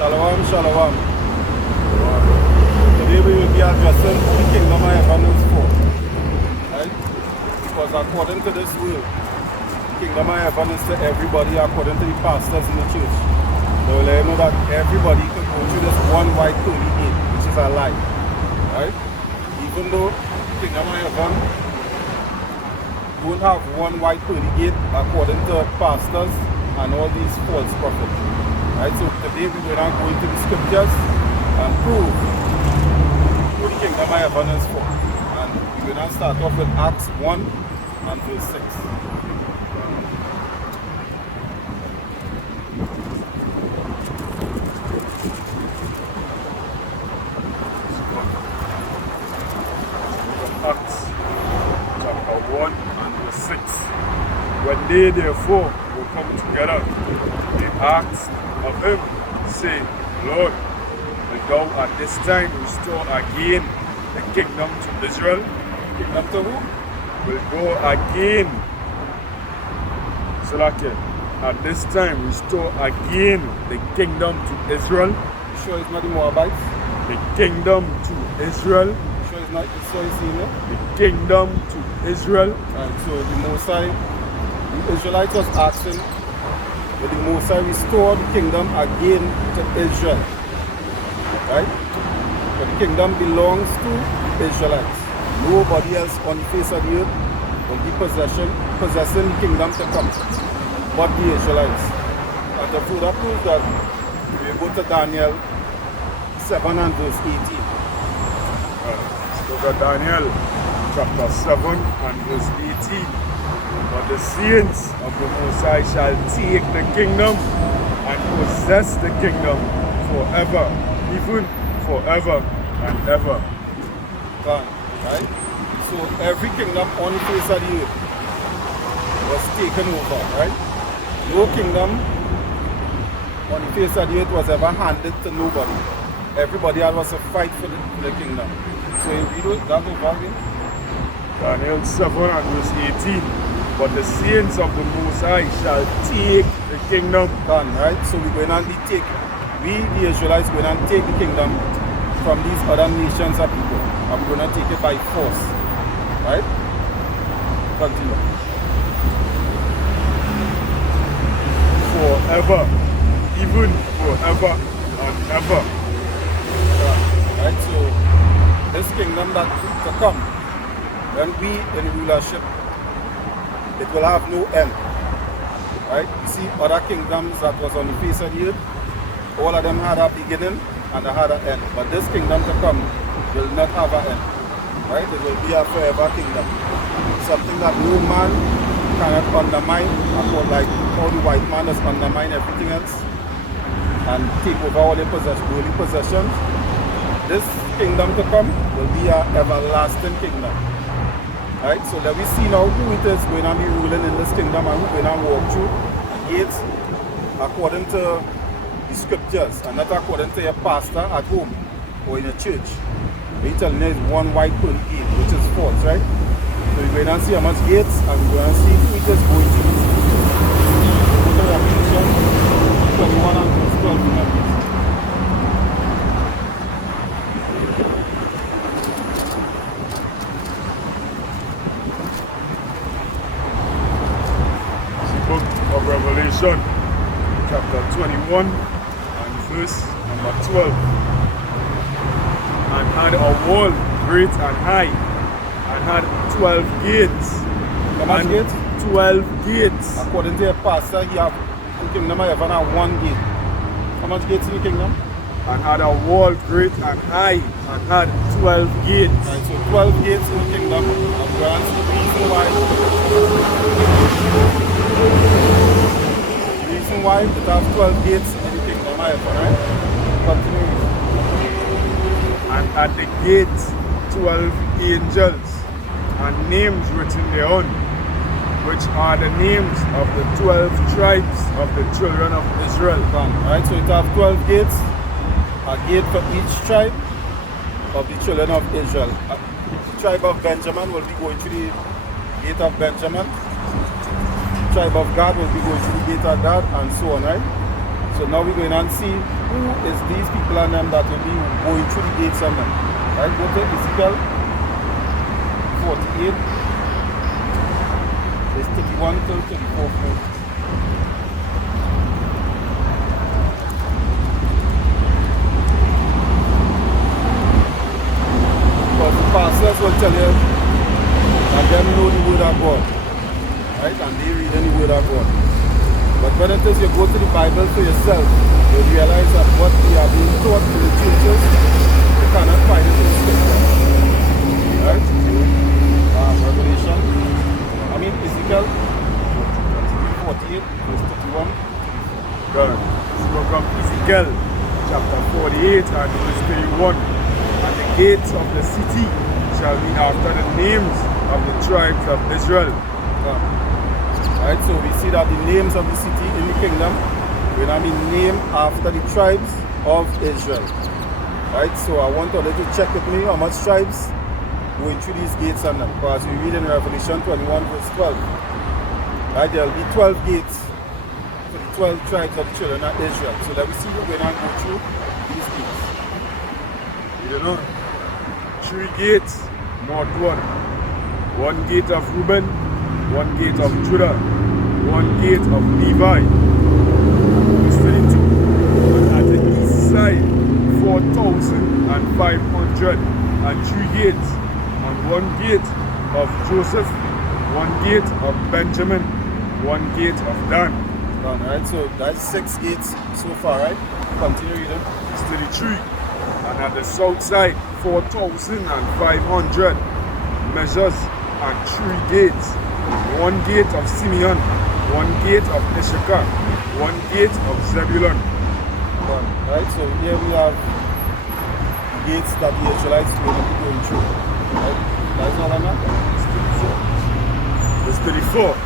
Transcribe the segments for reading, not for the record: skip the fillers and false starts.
Shalom, shalom. Today we will be addressing the kingdom of heaven is for. Right? Because according to this world, the kingdom of heaven is to everybody according to the pastors in the church. They will let you know that everybody can go through this one white pearly gate, which is a lie. Right? Even though the kingdom of heaven don't have one white pearly gate according to pastors and all these false prophets. Right, so today we will now go into the scriptures and prove who the kingdom of heaven is for. And we will now start off with Acts 1 and verse 6. Acts chapter 1 and verse 6. When they therefore will come together, they asked of him, say, Lord, will thou at this time restore again the kingdom to Israel? Kingdom to who? Will thou again, Salakia, at this time restore again the kingdom to Israel? You sure it's not the Moabites? The kingdom to Israel? You sure it's not Israel? The kingdom to Israel? Right, so the Mosai, the Israelites was asking, will the Mosai restore the kingdom again to Israel? Right? But the kingdom belongs to Israelites. Nobody else on the face of the earth will be possessing the kingdom to come but the Israelites. And to further prove that, we go to Daniel 7 and verse 18. Look at Daniel chapter 7 and verse 18. But the saints of the Most High shall take the kingdom and possess the kingdom forever, even forever and ever. God, right? So every kingdom on the face of the earth was taken over, right? No kingdom on the face of the earth was ever handed to nobody. Everybody was a fight for the kingdom. So if you read that over again. Daniel 7 and verse 18. But the saints of the Most High shall take the kingdom. Done, right? So we're going to take, we the Israelites, we're going to take the kingdom from these other nations of people. And we're going to take it by force. Right? Continue. Forever, even forever and ever. Right? So this kingdom that to come, when we in rulership, it will have no end. Right? You see other kingdoms that was on the face of the earth, all of them had a beginning and they had an end. But this kingdom to come will not have an end. Right? It will be a forever kingdom. Something that no man cannot undermine, like how the white man has undermined everything else and take over all the worldly possessions. This kingdom to come will be an everlasting kingdom. Right, so let we see now who it is going to be ruling in this kingdom and who going to walk through the gates according to the scriptures and not according to your pastor at home or in a church. They telling you it's one white pearly gate, which is false, right? So we're going to see how much gates and we're going to see who it is going through. Go to Revelation 21 and verse 12 remember. Of Revelation, chapter 21 and verse number 12. And had a wall great and high, and had 12 gates. How much gates? 12 gates. According to your pastor, he have the kingdom of heaven have one gate. How much gates in the kingdom? And had a wall great and high, and had 12 gates. Right, so 12 gates in the kingdom of grants the reason why it has 12 gates in the kingdom of heaven, right? Continue. And at the gates 12 angels, and names written thereon, which are the names of the 12 tribes of the children of Israel. Right, so it has 12 gates, a gate for each tribe of the children of Israel. The tribe of Benjamin will be going through the gate of Benjamin. Tribe of Gad will be going through the gate of Gad, and so on, right? So So now we're going and see who is these people and them that will be going through the gates and them. Right, go to Ezekiel 48, verse 31 till 34. Because the pastors will tell you that them know the word of God. Right, and they read in the word of God. But when it is you go to the Bible for yourself, you realize that what we are being taught in the churches, you cannot find it in Scripture. Right? Revelation, Ezekiel 48, verse 31. Good. So from Ezekiel chapter 48 and verse 31. And the gates of the city shall be after the names of the tribes of Israel. Right, so we see that the names of the city in the kingdom will be named after the tribes of Israel. Right, so I want you to check with me how much tribes going through these gates and them. Because we read in Revelation 21 verse 12. Right, there will be 12 gates for the 12 tribes of the children of Israel. So let me see who going to go through these gates. You know, 3 gates northward. 1 gate of Reuben, 1 gate of Judah, 1 gate of Levi. Verse 32. And at the east side 4,503 gates, and 1 gate of Joseph, 1 gate of Benjamin, 1 gate of Dan. Alright, so that's 6 gates so far, right? Continue reading. Verse 33. And at the south side 4,500 measures and 3 gates. 1 gate of Simeon, 1 gate of Issachar, 1 gate of Zebulun. Right, so here we have gates that the Israelites will be going through. Right, that's all I'm at. Verse 34.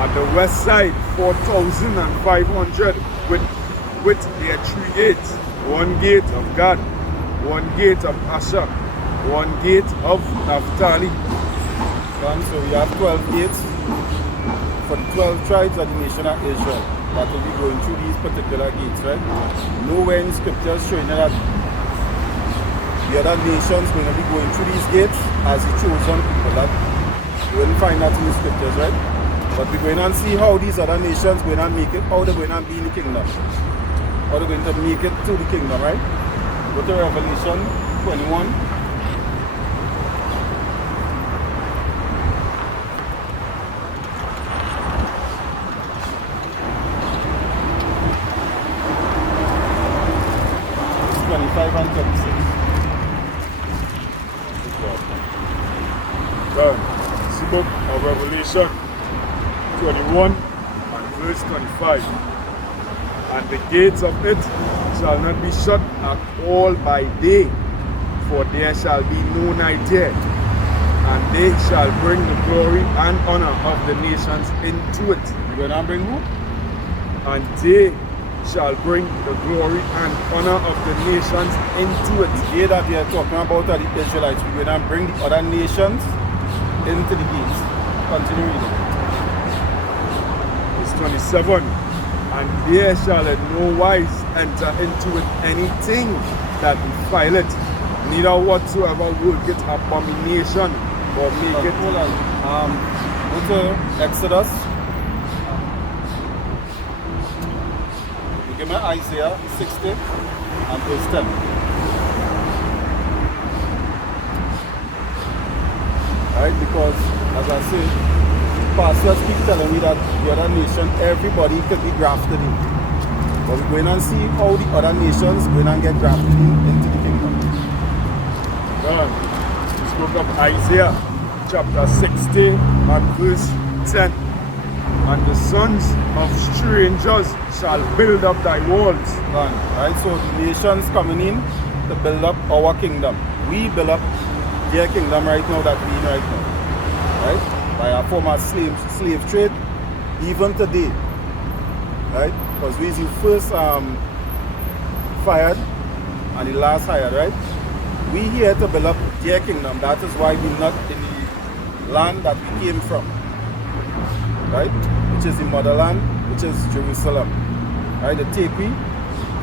At the west side 4,500 with their 3 gates. 1 gate of Gad, 1 gate of Asher, 1 gate of Naphtali. So we have 12 gates for the 12 tribes of the nation of Israel that will be going through these particular gates, right? Nowhere in scriptures showing that the other nations going to be going through these gates as the chosen people. That you wouldn't find that in the scriptures, right? But we're going to see how these other nations going to make it, how they're going to be in the kingdom. How they're going to make it to the kingdom, right? Go to Revelation 21. And 36. Done. It's the book of Revelation 21 and verse 25. And the gates of it shall not be shut at all by day, for there shall be no night there. And they shall bring the glory and honor of the nations into it. You going to bring who? And they shall bring the glory and honor of the nations into it. The day that they are talking about are the Israelites. We're going to bring the other nations into the gates. Continue reading. Verse 27. And there shall in no wise enter into it anything that defile it, neither whatsoever work it abomination or make it. Hold on. Go to Exodus. Give me Isaiah 60 and verse 10. Right, because as I said, pastors keep telling me that the other nation, everybody could be grafted in. But we're going to see how the other nations going to get grafted into the kingdom. God, this book of Isaiah, chapter 60 and verse 10. And the sons of strangers shall build up thy walls. Right, so the nations coming in to build up our kingdom. We build up their kingdom right now that we in right now. Right? By our former slave trade, even today. Right? Because we is the first fired and the last hired, right? We here to build up their kingdom. That is why we're not in the land that we came from. Right? Which is the motherland, which is Jerusalem. right? They take we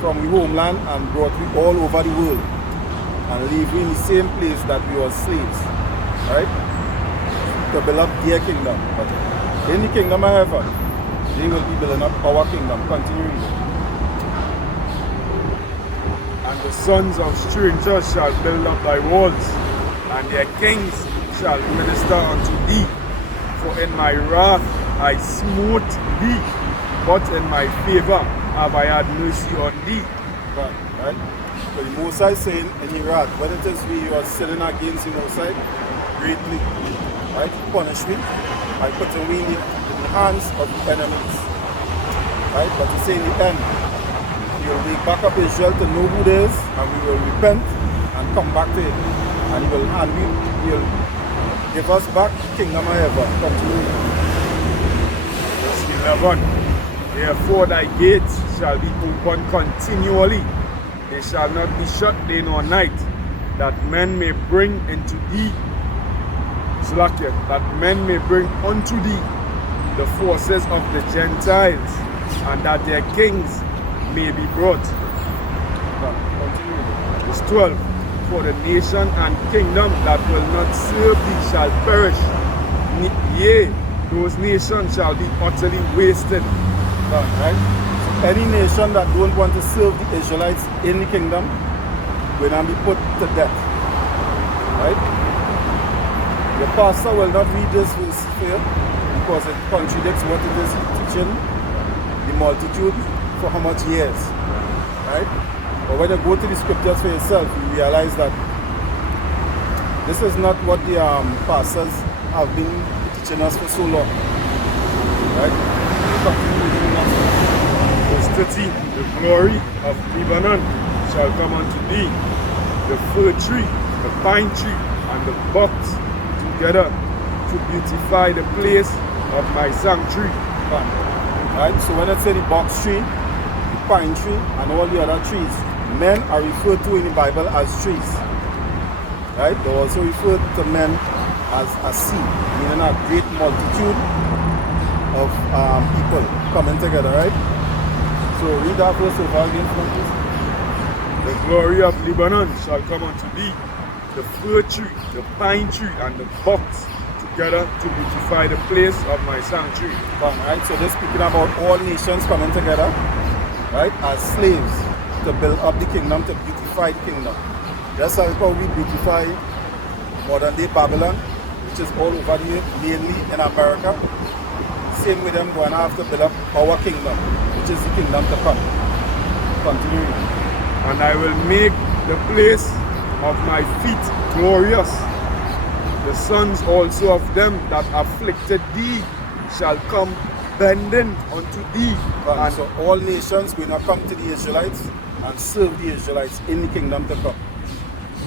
from the homeland and brought we all over the world and leave we in the same place that we were slaves, right? To build up their kingdom. But in the kingdom of heaven, they will be building up our kingdom continually. And the sons of strangers shall build up thy walls, and their kings shall minister unto thee. For in my wrath I smote thee, but in my favor have I had mercy on thee. Right? So the Most High saying in the wrath, when it is we are sinning against the Most High, greatly, right? He punish me by putting we in the hands of the enemies, right? But he say in the end, he will wake back up Israel to know who it is, and we will repent and come back to it. And he will give us back the kingdom of heaven. Continue. Verse 11. Therefore thy gates shall be open continually, they shall not be shut day nor night, that men may bring into thee, that men may bring unto thee the forces of the Gentiles, and that their kings may be brought. Verse 12. For the nation and kingdom that will not serve thee shall perish. Yea, those nations shall be utterly wasted. Right? So any nation that don't want to serve the Israelites in the kingdom will not be put to death. Right? The pastor will not read this verse here because it contradicts what it is teaching the multitude for how much years. Right? But when you go to the scriptures for yourself, you realize that this is not what the pastors have been teaching us for so long. Right? Verse 13. The glory of Lebanon shall come unto thee, the fir tree, the pine tree, and the box together to beautify the place of my sanctuary. Right? So when I say the box tree, the pine tree, and all the other trees, men are referred to in the Bible as trees. Right? They also refer to men as a seed, meaning a great multitude of people coming together, right? So read that verse over again, please. The glory of Lebanon shall come unto thee, the fir tree, the pine tree, and the box together to beautify the place of my sanctuary. Right? So this speaking about all nations coming together, right, as slaves to build up the kingdom, to beautify the kingdom. That's how we beautify modern day Babylon, which is all over the earth, mainly in America. Same with them going to have to build up our kingdom, which is the kingdom to come. Continuing. And I will make the place of my feet glorious. The sons also of them that afflicted thee shall come bending unto thee. And so all nations will not come to the Israelites and serve the Israelites in the kingdom to come.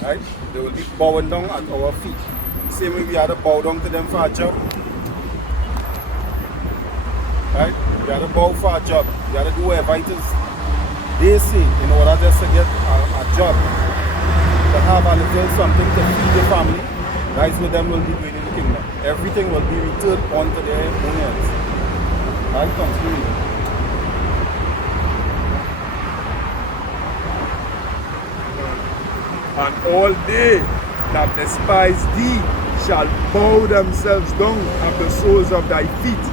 Right? They will be bowing down at our feet. Same way we had to bow down to them for a job. Right? We had to bow for a job. We had to do whatever it is they say in order just to get a job, to have a little something to feed the family. That's what them will be doing in the kingdom. Everything will be returned onto their own hands. Right? Continue. And all they that despise thee shall bow themselves down at the soles of thy feet,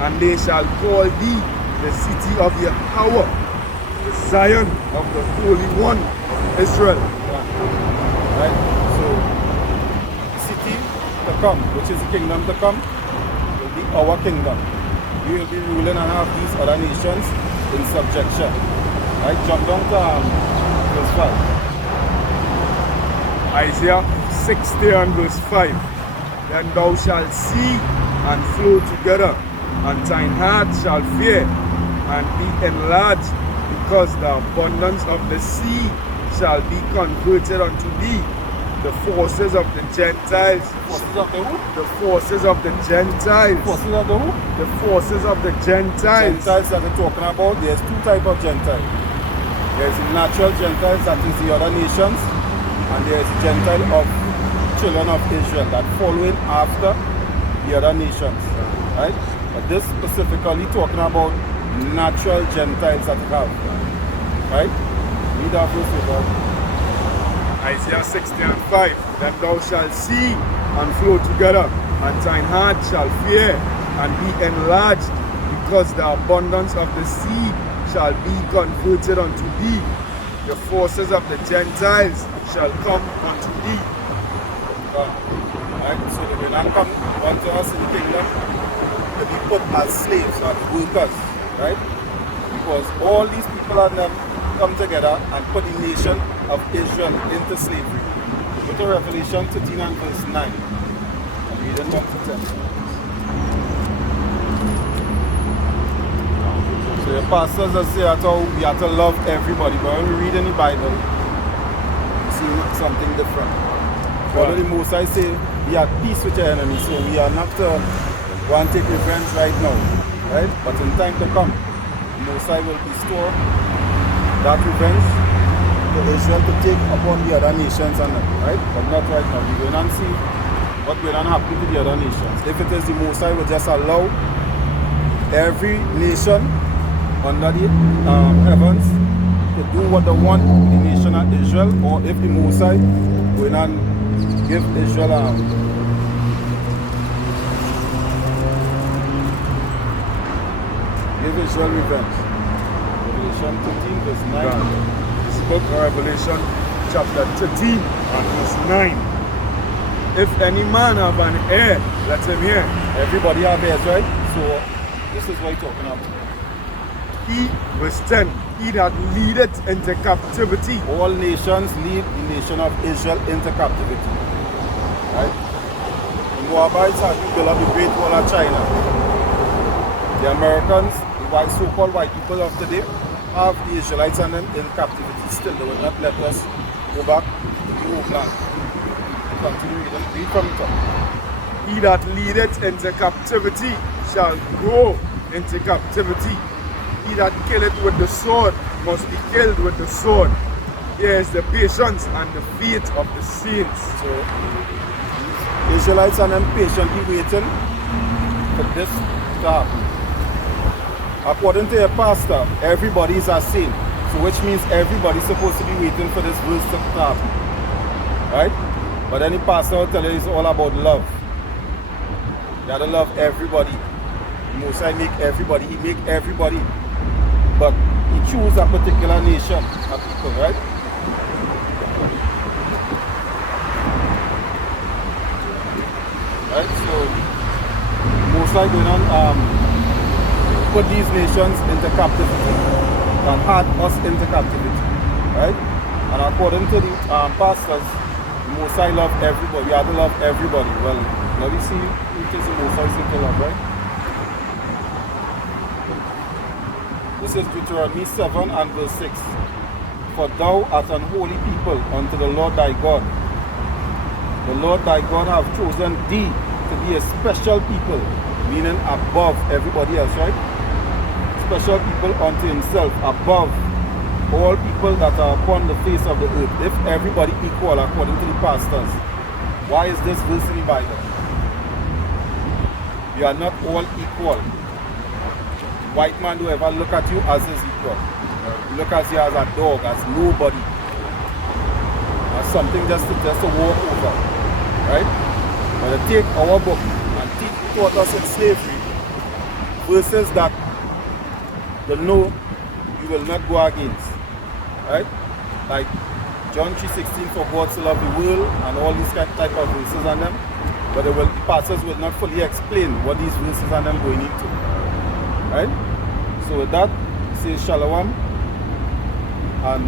and they shall call thee the city of Yahweh, the Zion of the Holy One of Israel. Right? So, city to come, which is the kingdom to come, will be our kingdom. We will be ruling and have these other nations in subjection. Right? Jump down to verse 5. Isaiah 60 and verse 5. Then thou shalt see and flow together, and thine heart shall fear and be enlarged, because the abundance of the sea shall be converted unto thee. The forces of the Gentiles. Forces of the who? The forces of the Gentiles. Forces of the who? The forces of the Gentiles. Gentiles that they're talking about, there's two types of Gentiles. There's the natural Gentiles, that is the other nations, and there is the Gentile of children of Israel that following after the other nations, right? But this specifically talking about natural Gentiles that have. Right? Read that verse with us. Isaiah 60:5. Then thou shalt see and flow together, and thine heart shall fear and be enlarged, because the abundance of the sea shall be converted unto thee. The forces of the Gentiles shall come unto thee. Right? So they will not come unto us in the kingdom to be put as slaves, as workers. Right? Because all these people and them come together and put the nation of Israel into slavery. Go to Revelation 13 and verse 9. And read it 1 to 10. So the pastors just say that we have to love everybody, but when we read in the Bible, we see something different. Although the Most High say we are at peace with your enemy, so we are not to go and take revenge right now. Right? But in time to come, the Most High will bestow that revenge to Israel to take upon the other nations and them, right? But not right now. We will not see what will not happen to the other nations. If it is the Most High will just allow every nation under the heavens to do what they want with the nation of Israel, or if the Most High will not give Israel revenge. Revelation 13 verse 9. This book of Revelation chapter 13 and verse 9. If any man have an ear, let him hear. Everybody have ears, right? So this is what he's talking about. He, verse 10, he that leadeth into captivity. All nations lead the nation of Israel into captivity. Right? The Moabites had to build up the Great Wall of China. The Americans, the so-called white people of today, have the Israelites and them in captivity still. They will not let us go back to the old land. Continue reading. Read from the top. He that leadeth into captivity shall go into captivity. He that killeth with the sword must be killed with the sword. Here is the patience and the faith of the saints. So, Israelites and them patiently waiting for this to happen. According to your pastor, everybody is a saint. So which means everybody's supposed to be waiting for this verse to happen. Right? But then the pastor will tell you it's all about love. You gotta love everybody. Most High make everybody. He make everybody. But he choose a particular nation of people, right? Right? So Most High going on put these nations into captivity and had us into captivity. Right? And according to the pastors, Most High love everybody. We have to love everybody. Well, now we see it is the Most High say to love, right? This is Deuteronomy 7 and verse 6. For thou art an holy people unto the Lord thy God. The Lord thy God hath chosen thee to be a special people, meaning above everybody else, right? Special people unto himself, above all people that are upon the face of the earth. If everybody equal according to the pastors, why is this verse in the Bible? We are not all equal. White man do ever look at you as his equal. He look at you as a dog, as nobody, as something just to walk over, right? But they take our book and taught us in slavery verses that they know you will not go against, right? Like John 3:16, for God so loved the world, and all these type of verses on them. But the pastors will not fully explain what these verses and them going into. Right? So with that, say shalom and